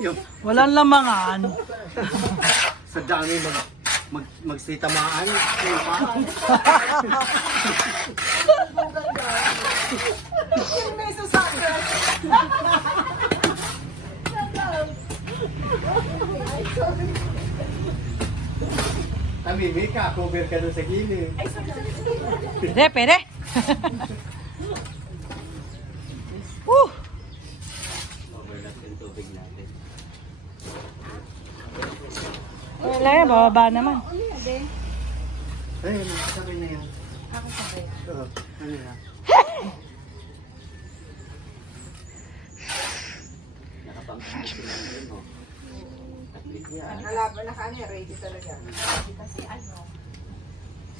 Yung Walang lamangan. sa dami magsitamaan. Yung parang. May susagal. Kami, may cover ka doon sa gilid. Pwede, pwede. Woo! Cover natin yung tubig natin. Wala yan, bababa naman. Ay, sabay na yan. Ako sabay. Oo, ano na. Nakapangkakit sila yun, oh. Atlet yan. Nalaban na kanya, ready talaga. Kasi ano,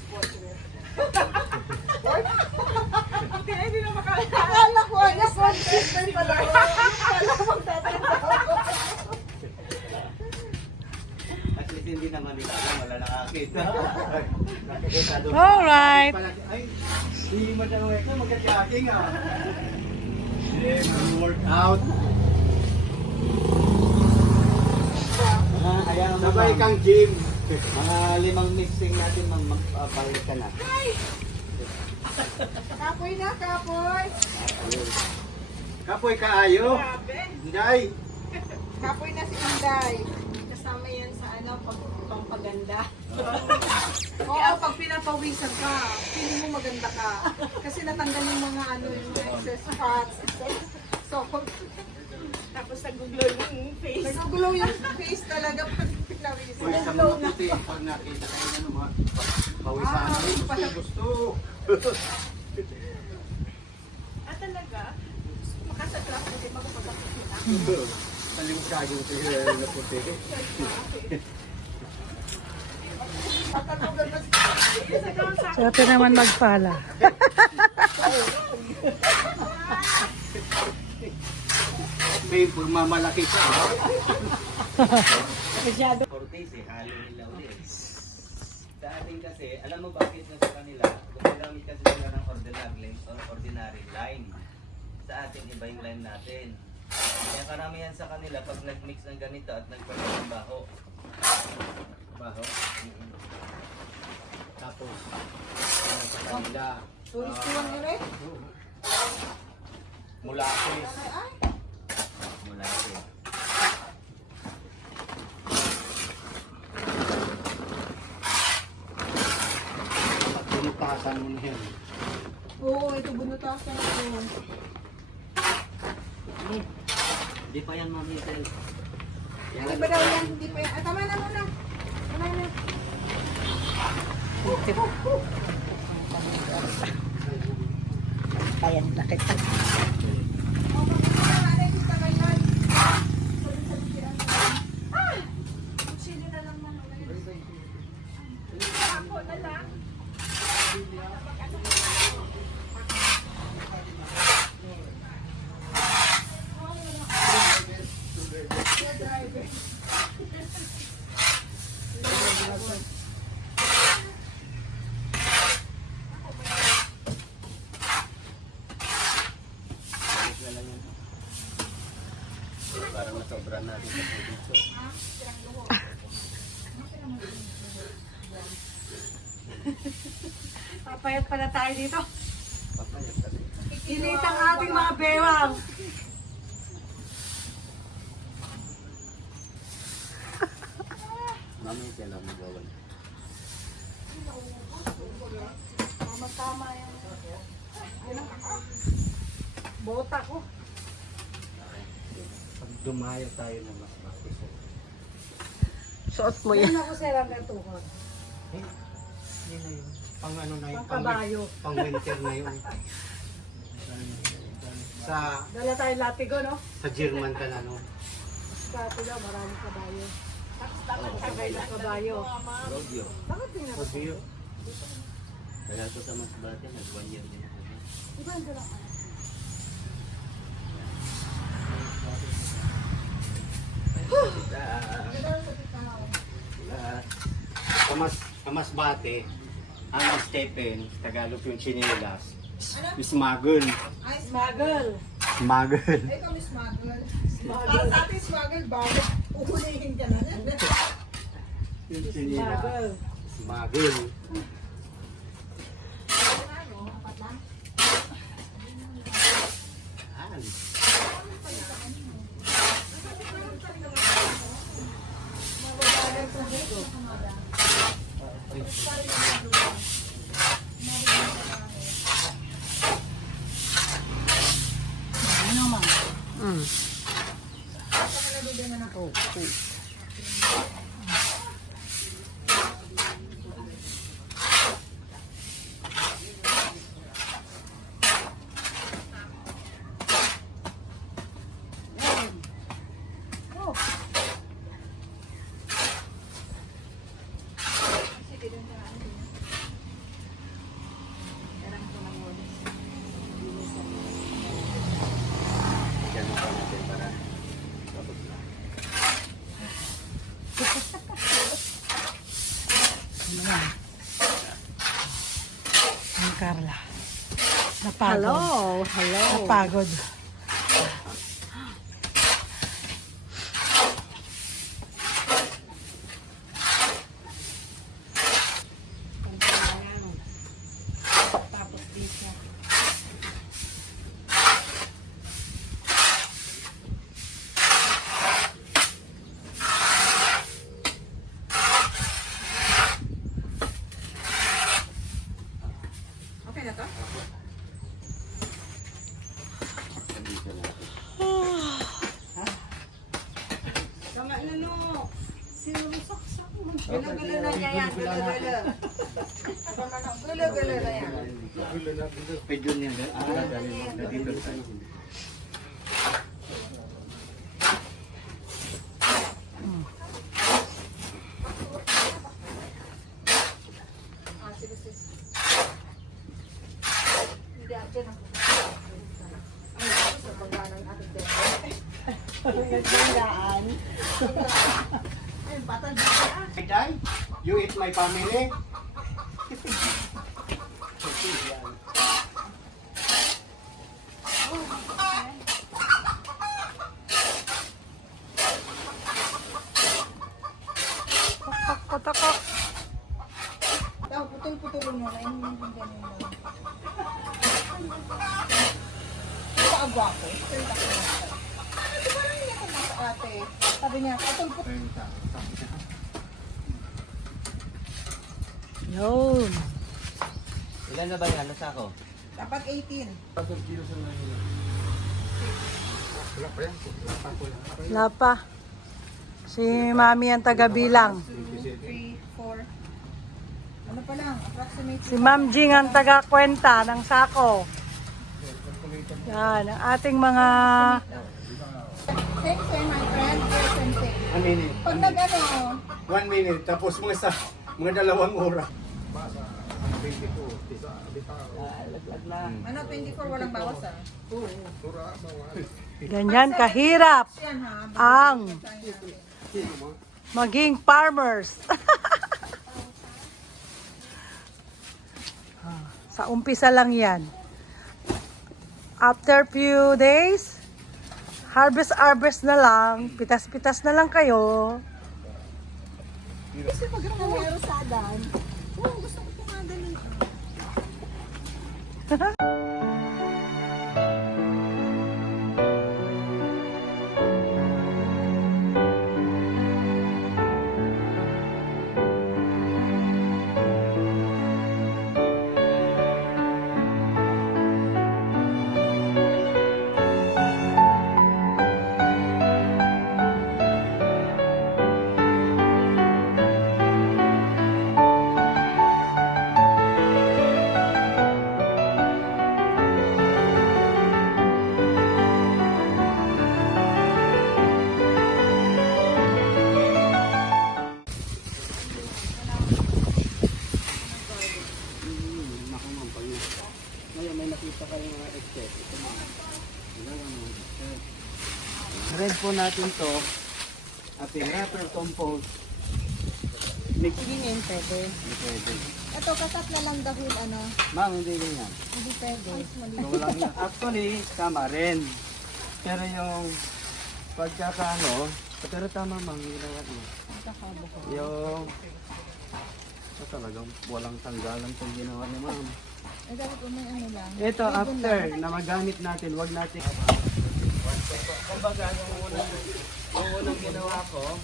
sportswear. Okay, hindi na makala. Akala ko, ano, sportswear pala. Akala ko magtatrabaho. At least hindi naman nila alam, wala nakakita. Nakakita doon. Alright. Ay, hindi mo dalawa ito, magka-jogging ah. Workout. Sabay kang gym. Mga 5 mixing natin magpapahit ka na. Kapoy na, kapoy. Kapoy kaayo. Hindi. Kapoy na si Inday. Kasama yan sa ano, pampaganda. Oo, pag pinapawisan ka, feeling mo maganda ka. Kasi natanggal yung mga ano, yung excess fats. So, tapos nagugulo yung face. Nagugulo yung face talaga pag pinawisan. Uy, sa mga puti, pag nakita kayo na naman, pawisan na rin. Gusto. Talaga? Makasatras kasi magpapakit na. Salimos ka yung na puti. Swerte naman magpala. May mamalaki ka. Masyado. Cortez eh, halo nila ulit. Sa atin kasi, alam mo bakit na sa kanila, gumagamit kasi sila ng ordinary line. Sa atin, iba yung line natin. Kaya karamihan sa kanila, pag nag-mix ng ganito at nagpalit ng baho. Baho? Tapos, ano sa kanila? Tulis ko lang yun eh. Mulasis. Ay, Mulasis. At pinutasan mo na yan. oo, ito bunutasan ko. Hindi pa yan mamitel. Hindi ba daw yan? Hindi pa yan. Ah, tama na muna. Tama na. Ayan, nakit. Oh, pag-aaral kita ngayon. Ah! Sino na lang mga ngayon? Ako na lang. Parang nasobran natin sa production. Papayat pala tayo dito. Papayag kasi. Initang ating mga bewang. Mami, siya lang magawan. Tama yan. Bota ko. Pag dumayo tayo na mas makiso. Suot mo Yan yan. ako sa lang ng tuhod. Eh, yun na yun. Pang ano na yun. Pang kabayo. Pang winter na yun. Sa Dala tayo latigo, no? sa German ka na no. Dati daw, maraming kabayo. Sabay na kabayo. Rodeo. Bakit tingnan mo? Rodeo. Kaya ito sa mas bata, nag 1 year din ako. Iba ang dala. Kamas bate, ang Stephen, Tagalog yung chinilas. Smuggle. Ay, smuggle. Smuggle. Ay, kami smuggle. Para sa ating smuggle, bakit uhulihin ka na? Smuggle. Mm. Ganun pa natin para tapos na. Ang Carla. Napagod. Hello. Napagod. Tapos dito. Okay na to? Dito natin. Sama na no. Sinusaksak mo. Gulo-gulo na niya yan. Gulo-gulo. Gulo-gulo na yan. Pwede yun yan. Dito tayo. Ah, sige, sige. Hindi, atin ako. Ay, ako sa bangga ng ating dito. Nagdandaan. Ay, batang dito ah. Day, you eat my family. Patakok. Daw, putol-putulong mo na. Yung ganyan mo. Ito agwa ko. Ito ako. Ano ba rin ako nasa ate? Sabi niya, putol-putol. Yun. Ilan na ba yan? Ano sa ako? Dapat 18. Wala pa. Si Mami ang taga-bilang. 2, 3, 4. Ano pa lang? Approximate. Si Ma'am Jing ang taga-kwenta ng sako. Yan, ang ating mga... Same, same, my friend. Yes, same, same. 1 minute. Pag nag-ano, 1 minute. Tapos mga 2 oras. Laglag na. ano, 24 walang bawas ah. Ganyan kahirap Yan ha. ang maging farmers. Sa umpisa lang yan. After few days, harvest na lang, pitas-pitas na lang kayo. Kasi pag nangyari sa adan, gusto ko pumadali. Red po natin to. Ating wrapper compost. Mix. Ganyan, pwede. Hindi pwede. Ito, kasat na lang dahil ano, Ma'am, hindi ganyan. hindi pwede. So, walang yan. Actually, tama rin. Pero yung pagkakaano, pero tama ma'am, yung ginawa mo. Yung, talagang walang tanggalan itong ginawa ni ma'am. Ay, dapat umay ano lang. Ito, after na magamit natin, wag natin. Kumbaga, yung unang ginawa ko,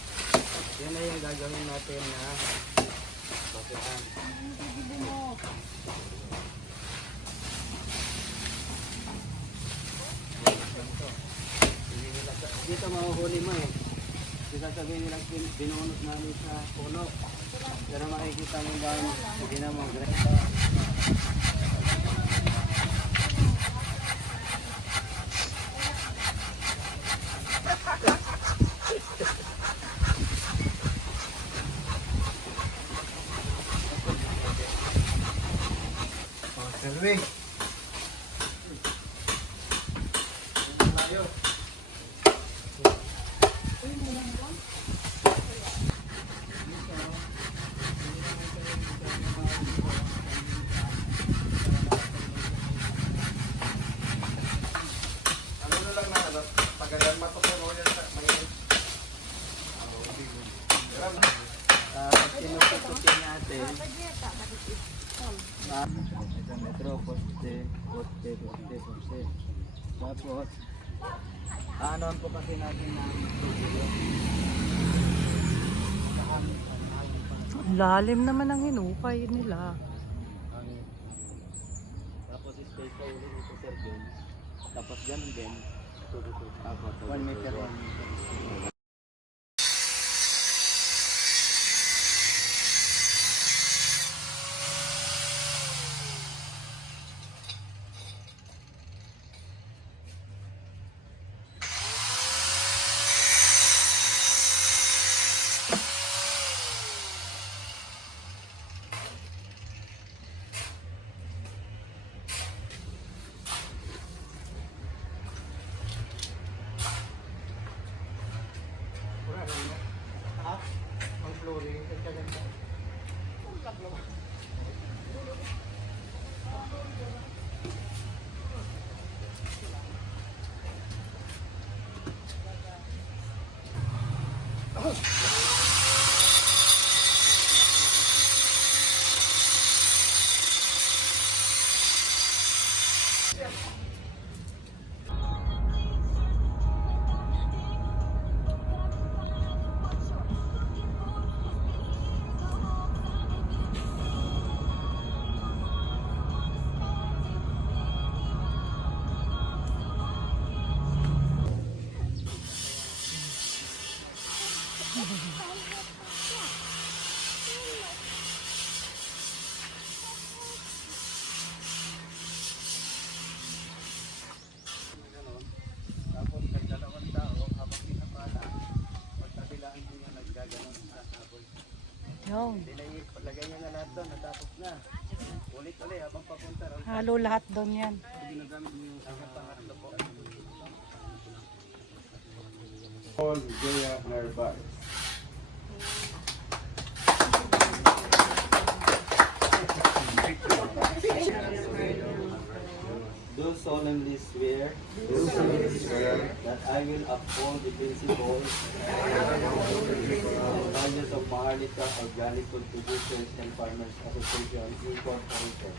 yun na yung gagawin natin na basuhan. Dito mahuhuli mo eh. Sasabihin nilang binunot namin sa puno. Pero makikita mo ba yung ginamang greta. Selwing. Pag sinusutukin natin, metro, poste. Tapos, aanon po kasi natin ng Lalim naman ang hinukay nila. tapos stay pa ulit ito sir dun. Tapos ganun din. 1 meter, 1 meter. Ang flooring, ang kaganda. Tapos nagdalawang tao habang pinapala, pagkabilaan mo yung naggaganon sa sabon. Yun. Paglagay niya na lahat doon, natapos na. Ulit-ulit habang papunta ron. Halo lahat doon yan. Ginagamit mo yung pangatlo po. Paul Jaya Narvaez. Do solemnly swear that I will uphold the principles and values of Maharlika Organic Contributions and Farmers Association Incorporated.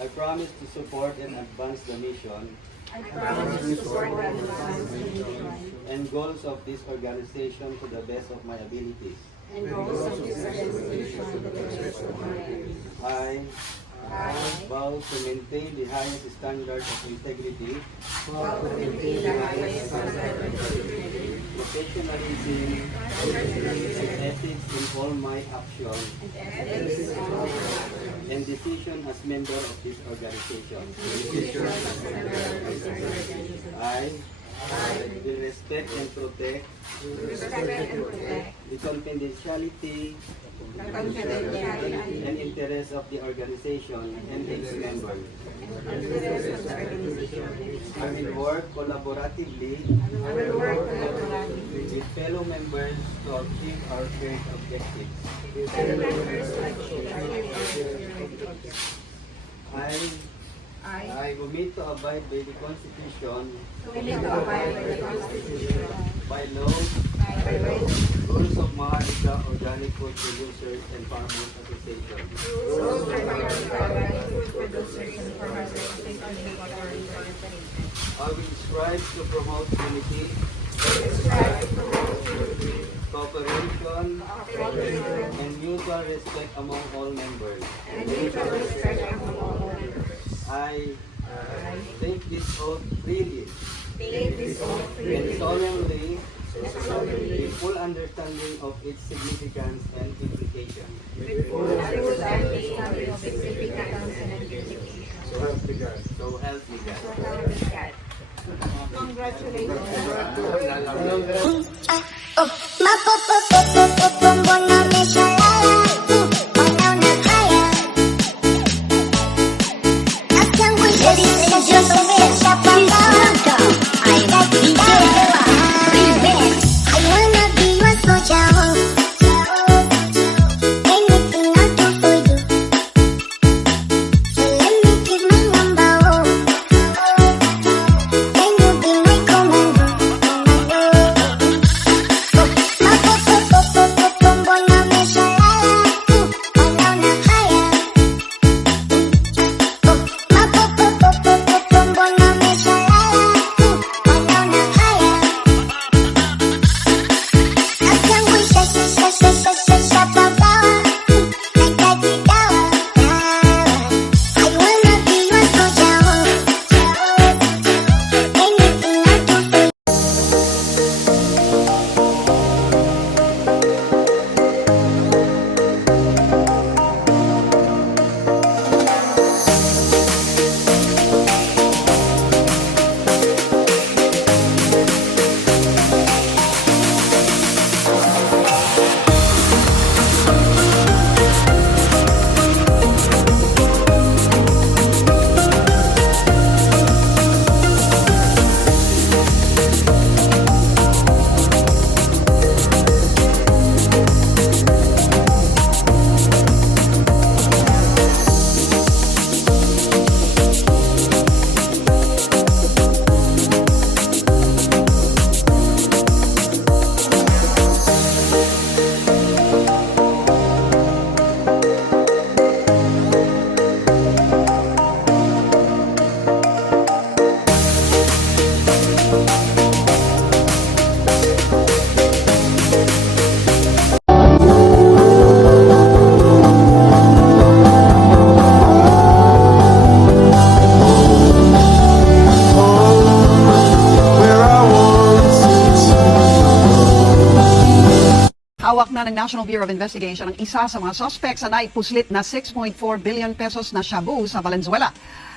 I promise to support and advance the mission and goals of this organization to the best of my abilities. I vow to maintain the highest standard of integrity, professionalism, and ethics in all my actions and decision as member of this organization. I will respect and protect the confidentiality and interests of the organization and its members. I will work collaboratively with fellow members to achieve our shared objectives. I I commit to abide by the Constitution, by law, rules of Maharlika Organic Food Producers and Farmers Association. I will strive to promote unity, cooperation, and mutual respect among all members. I take this oath freely and solemnly with full understanding of its significance and implications. So help me God. So help me God. Congratulations. Hawak na ng National Bureau of Investigation ang isa sa mga suspects sa naipuslit na 6.4 billion pesos na shabu sa Valenzuela.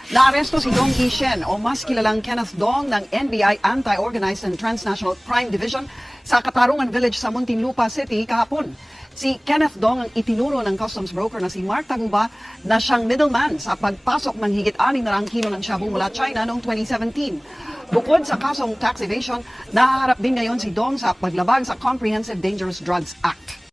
Naaresto si Dong Ishen o mas kilalang Kenneth Dong ng NBI Anti-Organized and Transnational Crime Division sa Katarungan Village sa Muntinlupa City kahapon. Si Kenneth Dong ang itinuro ng customs broker na si Mark Taguba na siyang middleman sa pagpasok ng higit 6 kilo ng shabu mula China noong 2017. Bukod sa kasong tax evasion, nahaharap din ngayon si Dong sa paglabag sa Comprehensive Dangerous Drugs Act.